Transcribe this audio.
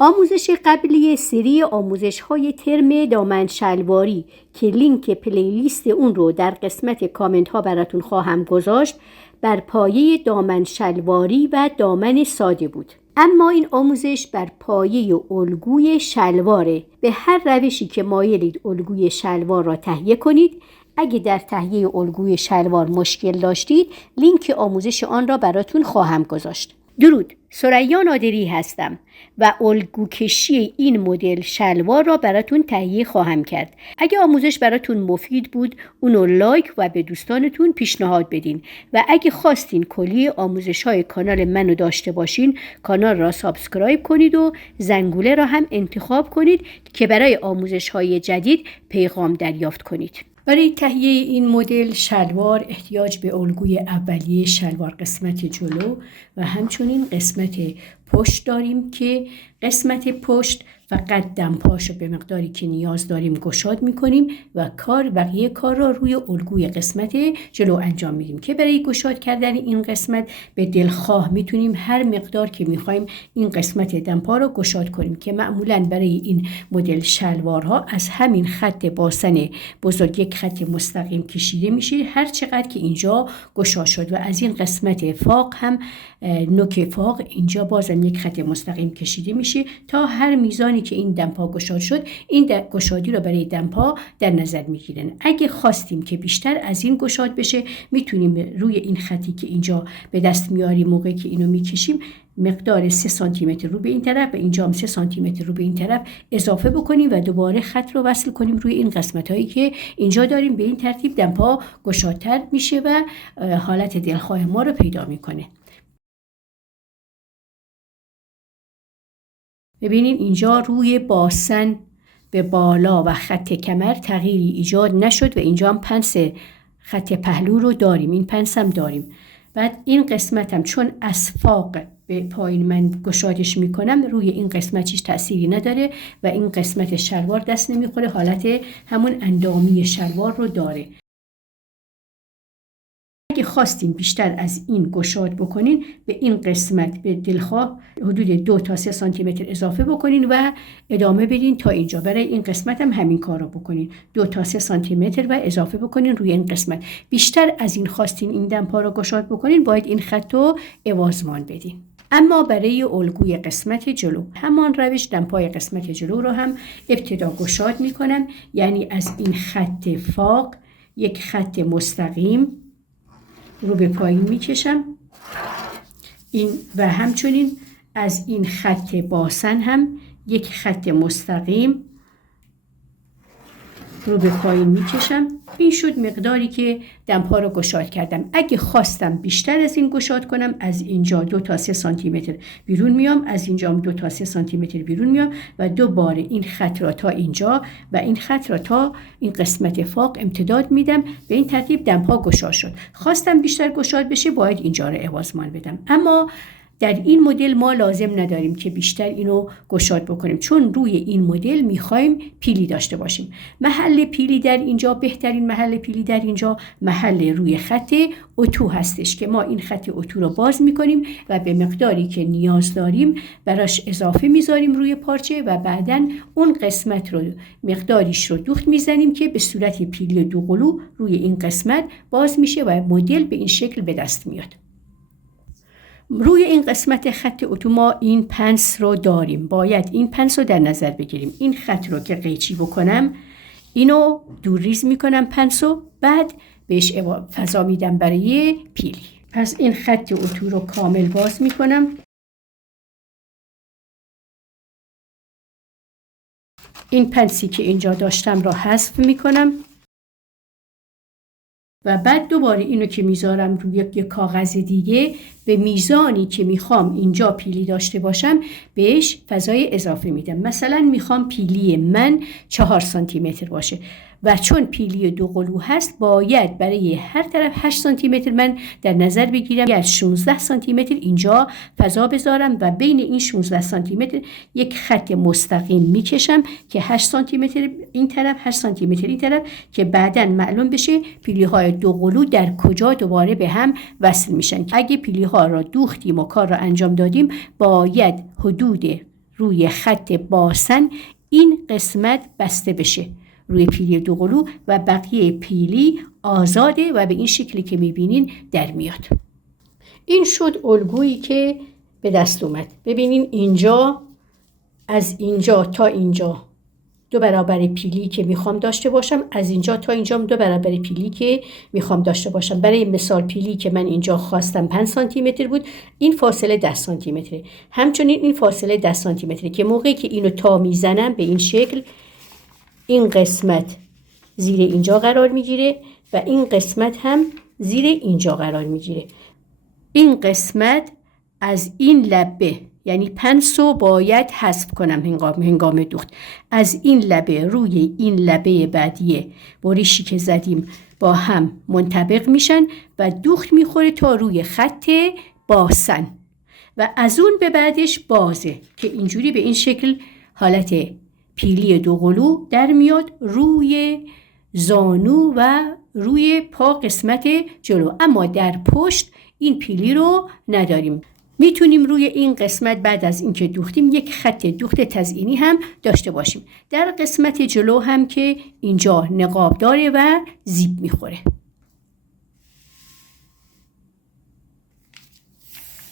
آموزش قبلی سری آموزش‌های ترم دامن شلواری که لینک پلیلیست اون رو در قسمت کامنت ها براتون خواهم گذاشت بر پایه دامن شلواری و دامن ساده بود. اما این آموزش بر پایه الگوی شلواره. به هر روشی که مایلید الگوی شلوار را تهیه کنید. اگه در تهیه الگوی شلوار مشکل داشتید لینک آموزش آن را براتون خواهم گذاشت. درود، ثریا نادری هستم و الگو کشی این مدل شلوار را براتون تهیه خواهم کرد. اگه آموزش براتون مفید بود اونو لایک و به دوستانتون پیشنهاد بدین و اگه خواستین کلی آموزش‌های کانال منو داشته باشین کانال را سابسکرایب کنید و زنگوله را هم انتخاب کنید که برای آموزش‌های جدید پیغام دریافت کنید. برای تهیه این مدل شلوار احتیاج به الگوی اولیه شلوار قسمت جلو و همچنین قسمت پشت داریم که قسمت پشت فقط دمپاش رو به مقداری که نیاز داریم گشاد میکنیم و بقیه کار را روی الگوی قسمت جلو انجام میدیم که برای گشاد کردن این قسمت به دلخواه میتونیم هر مقدار که میخوایم این قسمت دمپا رو گشاد کنیم که معمولاً برای این مدل شلوارها از همین خط باسن بزرگ یک خط مستقیم کشیده میشه هر چقدر که اینجا گشاد شد و از این قسمت فاق هم نوک فاق اینجا بازم یک خط مستقیم کشیده میشه تا هر میزانی که این دمپا گشاد شد این گشادی رو برای دمپا در نظر میگیرن. اگه خواستیم که بیشتر از این گشاد بشه میتونیم روی این خطی که اینجا به دست میاریم موقعی که اینو میکشیم مقدار 3 سانتی متر رو به این طرف و اینجا هم 3 سانتی متر رو به این طرف اضافه بکنیم و دوباره خط رو وصل کنیم روی این قسمت هایی که اینجا داریم. به این ترتیب دمپا گشادتر میشه و حالت دلخواه ما رو پیدا میکنه. ببینید اینجا روی باسن به بالا و خط کمر تغییری ایجاد نشد و اینجا هم پنس خط پهلو رو داریم. این پنس هم داریم. بعد این قسمت هم چون از فاق به پایین من گشادش میکنم روی این قسمت هیچ تأثیری نداره و این قسمت شلوار دست نمیخوره، حالت همون اندامی شلوار رو داره. اگه خواستین بیشتر از این گشاد بکنین به این قسمت به دلخواه حدود 2 تا 3 سانتی متر اضافه بکنین و ادامه بدین تا اینجا. برای این قسمت هم همین کار رو بکنین 2 تا 3 سانتی متر و اضافه بکنین روی این قسمت. بیشتر از این خواستین این دمپا رو گشاد بکنین باید این خط رو عوضمان بدین. اما برای الگوی قسمت جلو همان روش دمپای قسمت جلو رو هم ابتدا گشاد میکنم، یعنی از این خط فاق یک خط مستقیم رو به پایین میکشم این و همچنین از این خط باسن هم یک خط مستقیم رو به پایین میکشم. این شد مقداری که دمپا رو گشاد کردم. اگه خواستم بیشتر از این گشاد کنم از اینجا 2 تا 3 سانتی متر بیرون میام، از اینجا 2 تا 3 سانتی متر بیرون میام و دوباره این خط را تا اینجا و این خط را تا این قسمت فاق امتداد میدم. به این ترتیب دمپا گشاد شد. خواستم بیشتر گشاد بشه باید اینجا رو عوضمان بدم. اما در این مدل ما لازم نداریم که بیشتر اینو گشاد بکنیم چون روی این مدل میخوایم پیلی داشته باشیم. محل پیلی در اینجا، بهترین محل پیلی در اینجا محل روی خط اتو هستش که ما این خط اتو رو باز میکنیم و به مقداری که نیاز داریم براش اضافه میذاریم روی پارچه و بعداً اون قسمت رو مقداریش رو دوخت میزنیم که به صورت پیلی دوقلو روی این قسمت باز میشه و مدل به این شکل به دست میاد. روی این قسمت خط اتو ما این پنس رو داریم، باید این پنس رو در نظر بگیریم. این خط رو که قیچی بکنم اینو دور ریز میکنم پنس رو، بعد بهش فضا میدم برای پیلی. پس این خط اتو رو کامل باز میکنم. این پنسی که اینجا داشتم را حذف میکنم و بعد دوباره اینو که میذارم روی یک کاغذ دیگه به میزانی که میخوام اینجا پیلی داشته باشم بهش فضای اضافه میدم. مثلا میخوام پیلی من 4 سانتی متر باشه و چون پیلی دوقلو هست باید برای هر طرف 8 سانتی متر من در نظر بگیرم. یا 16 سانتی متر اینجا فضا بذارم و بین این 16 سانتی متر یک خط مستقیم میکشم که 8 سانتی متر این طرف 8 سانتی متر این طرف که بعداً معلوم بشه پیلی های دوقلو در کجا دوباره به هم وصل میشن. اگه پیلی ها را دوختیم و کار را انجام دادیم باید حدود روی خط باسن این قسمت بسته بشه روی پیلی دوقلو و بقیه پیلی آزاده و به این شکلی که میبینین در میاد. این شد الگویی که به دست اومد. ببینین اینجا از اینجا تا اینجا 2 برابر پیلی که میخوام داشته باشم، از اینجا تا اینجا 2 برابر پیلی که میخوام داشته باشم. برای مثال پیلی که من اینجا خواستم 5 سانتی متر بود، این فاصله 10 سانتی متره. همچنین این فاصله 10 سانتی متره که موقعی که اینو تا میزنم به این شکل این قسمت زیر اینجا قرار میگیره و این قسمت هم زیر اینجا قرار میگیره. این قسمت از این لبه یعنی پنسو باید حذف کنم هنگام دوخت. از این لبه روی این لبه بعدیه با ریشی که زدیم با هم منطبق میشن و دوخت میخوره تا روی خط باسن و از اون به بعدش بازه که اینجوری به این شکل حالت پیلی دوقلو در میاد روی زانو و روی پا قسمت جلو. اما در پشت این پیلی رو نداریم. میتونیم روی این قسمت بعد از اینکه دوختیم یک خط دوخت تزئینی هم داشته باشیم. در قسمت جلو هم که اینجا نقاب داره و زیب میخوره.